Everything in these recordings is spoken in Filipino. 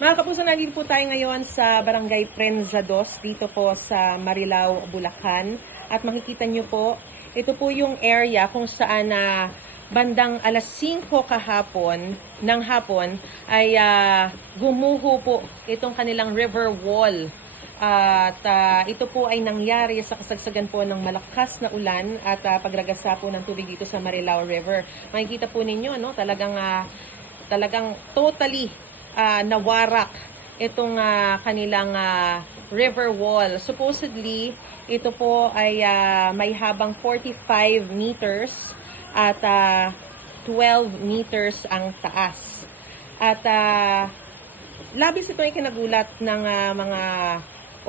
Mga kapuso, nandito po tayo ngayon sa Barangay Prensa 2, dito po sa Marilao, Bulacan. At makikita nyo po, ito po yung area kung saan bandang alas 5 kahapon ng hapon ay gumuho po itong kanilang river wall. At ito po ay nangyari sa kasagsagan po ng malakas na ulan at pagragasa po ng tubig dito sa Marilao River. Makikita po ninyo, no, talagang totally nawarak itong kanilang river wall. Supposedly, ito po ay may habang 45 meters at 12 meters ang taas. At labis ito ay kinagulat ng mga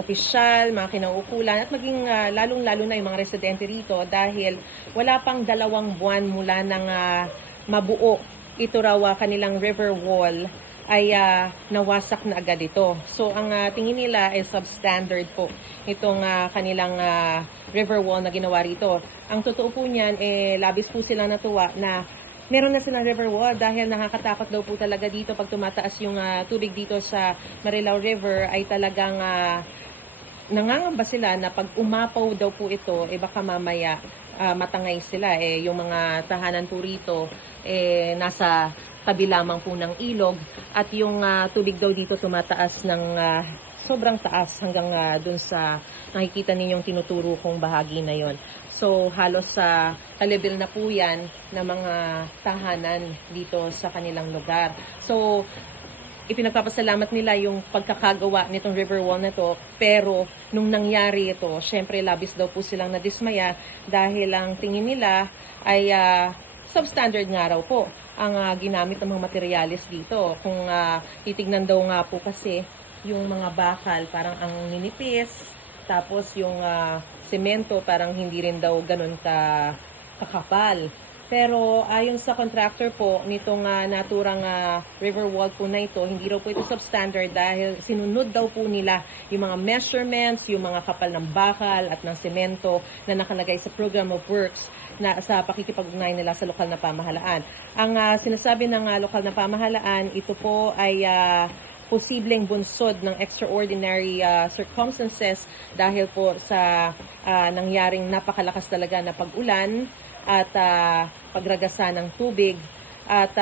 opisyal, mga kinauukulan, at maging lalong-lalo na yung mga residente rito dahil wala pang 2 buwan mula ng mabuo ito raw kanilang river wall ay nawasak na agad ito. So ang tingin nila ay substandard po itong kanilang river wall na ginawa rito. Ang totoo po niyan, labis po silang natuwa na meron na silang river wall dahil nakakatakot daw po talaga dito pag tumataas yung tubig dito sa Marilao River ay talagang nangangamba sila na pag umapaw daw po ito, baka mamaya matangay sila. Yung mga tahanan po rito, nasa tabi lamang po ng ilog at yung tubig daw dito tumataas ng sobrang taas hanggang dun sa nakikita ninyong tinuturo kong bahagi na yon. So halos sa level na po yan ng mga tahanan dito sa kanilang lugar. So ipinagpapasalamat nila yung pagkakagawa nitong river wall na to, pero nung nangyari ito, syempre labis daw po silang nadismaya dahil ang tingin nila ay substandard nga raw po ang ginamit ng mga materialis dito. Kung titignan daw nga po kasi yung mga bakal parang ang ninipis, tapos yung semento parang hindi rin daw ganun kakapal. Pero ayon sa contractor po, nitong naturang river wall po na ito, hindi raw po ito substandard dahil sinunod daw po nila yung mga measurements, yung mga kapal ng bakal at ng semento na nakalagay sa program of works na sa pakikipag-ugnayan nila sa lokal na pamahalaan. Ang sinasabi ng lokal na pamahalaan, ito po ay posibleng bunsod ng extraordinary circumstances dahil po sa nangyaring napakalakas talaga na pag-ulan at pagragasa ng tubig at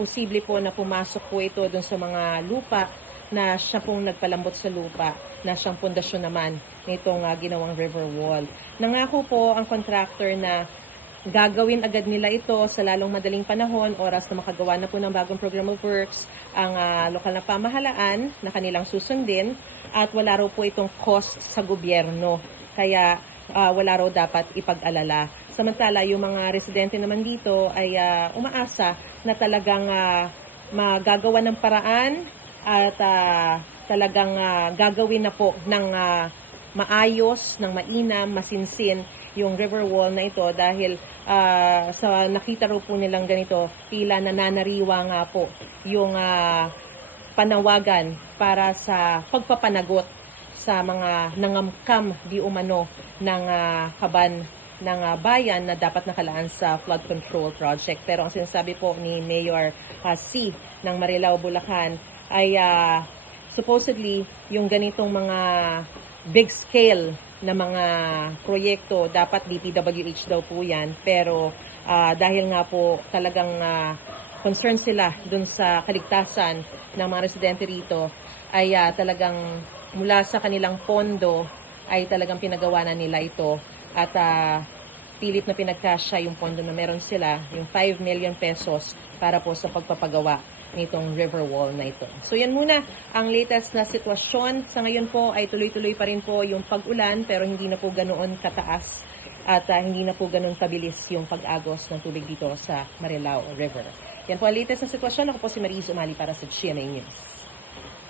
posible po na pumasok po ito dun sa mga lupa na siya pong nagpalambot sa lupa na siyang pundasyon naman nitong ginawang river wall. Nangako po ang contractor na gagawin agad nila ito sa lalong madaling panahon, oras na makagawa na po ng bagong program of works ang lokal na pamahalaan na kanilang susundin at wala raw po itong cost sa gobyerno. Kaya wala raw dapat ipag-alala. Samantala, yung mga residente naman dito ay umaasa na talagang magagawa ng paraan at talagang gagawin na po ng maayos, ng mainam, masinsin yung river wall na ito dahil sa nakita raw po nilang ganito, tila nananariwa nga po yung panawagan para sa pagpapanagot sa mga nangamkam di umano ng kaban ng bayan na dapat nakalaan sa flood control project. Pero ang sinasabi po ni Mayor C ng Marilao, Bulacan ay supposedly yung ganitong mga big scale na mga proyekto dapat DPWH daw po yan. Pero dahil nga po talagang concerned sila dun sa kaligtasan ng mga residente rito ay talagang mula sa kanilang pondo ay talagang pinagawa na nila ito at pilit na pinagkasya yung pondo na meron sila, yung 5 million pesos para po sa pagpapagawa nitong river wall na ito. So yan muna ang latest na sitwasyon. Sa ngayon po ay tuloy-tuloy pa rin po yung pag-ulan pero hindi na po ganoon kataas at hindi na po ganoon kabilis yung pag-agos ng tubig dito sa Marilao River. Yan po ang latest na sitwasyon. Ako po si Maris Umali para sa GMA News.